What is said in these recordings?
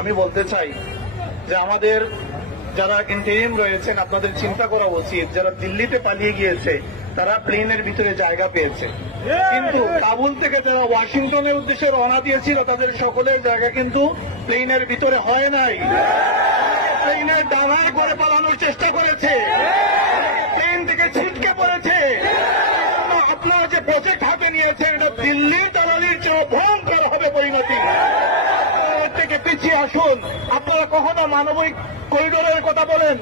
আমি বলতে চাই যে আমাদের যারা ইন্টারিম রয়েছেন আপনাদের চিন্তা করা উচিত, যারা দিল্লিতে পালিয়ে গিয়েছে তারা প্লেনের ভিতরে জায়গা পেয়েছে, কিন্তু কাবুল থেকে যারা ওয়াশিংটনের উদ্দেশ্যে রওনা দিয়েছিল তাদের সকলের জায়গা কিন্তু প্লেনের ভিতরে হয় নাই। প্লেনের ডানায় করে পালানোর চেষ্টা করেছে, প্লেন থেকে ছিটকে পড়েছে। আপনারা যে প্রজেক্ট হাতে নিয়েছেন এটা দিল্লির দালালির চেয়ে ভয়ঙ্কর হবে পরিণতি। থেকে পিছিয়ে আসুন। আপনারা কখনো মানবিক করিডোরের কথা বলেন,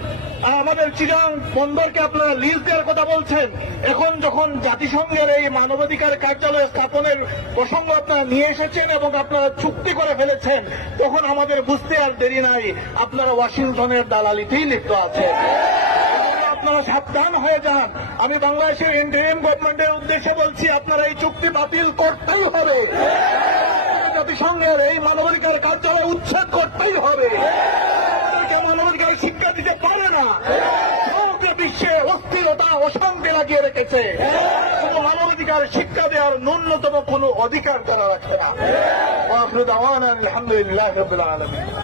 আমাদের চিরাং বন্দরকে আপনারা লিজ দেওয়ার কথা বলছেন। এখন যখন জাতিসংঘের এই মানবাধিকার কার্যালয় স্থাপনের প্রসঙ্গ আপনারা নিয়ে এসেছেন এবং আপনারা চুক্তি করে ফেলেছেন, তখন আমাদের বুঝতে আর দেরি নাই আপনারা ওয়াশিংটনের দালালিতেই লিপ্ত আছেন। আপনারা সাবধান হয়ে যান। আমি বাংলাদেশের ইন্টারিম গভর্নমেন্টের উদ্দেশ্যে বলছি, আপনারা এই চুক্তি বাতিল করতেই হবে। জাতিসংঘের এই মানবাধিকার কার্যালয় উচ্ছেদ করতেই হবে। মানবাধিকার শিক্ষা দিতে পারে না, সমগ্র বিশ্বে অস্থিরতা অশান্তি লাগিয়ে রেখেছে। শুধু মানবাধিকার শিক্ষা দেওয়ার ন্যূনতম কোনো অধিকার তারা রাখে না। আলহামদুলিল্লাহ রাব্বিল আলামিন।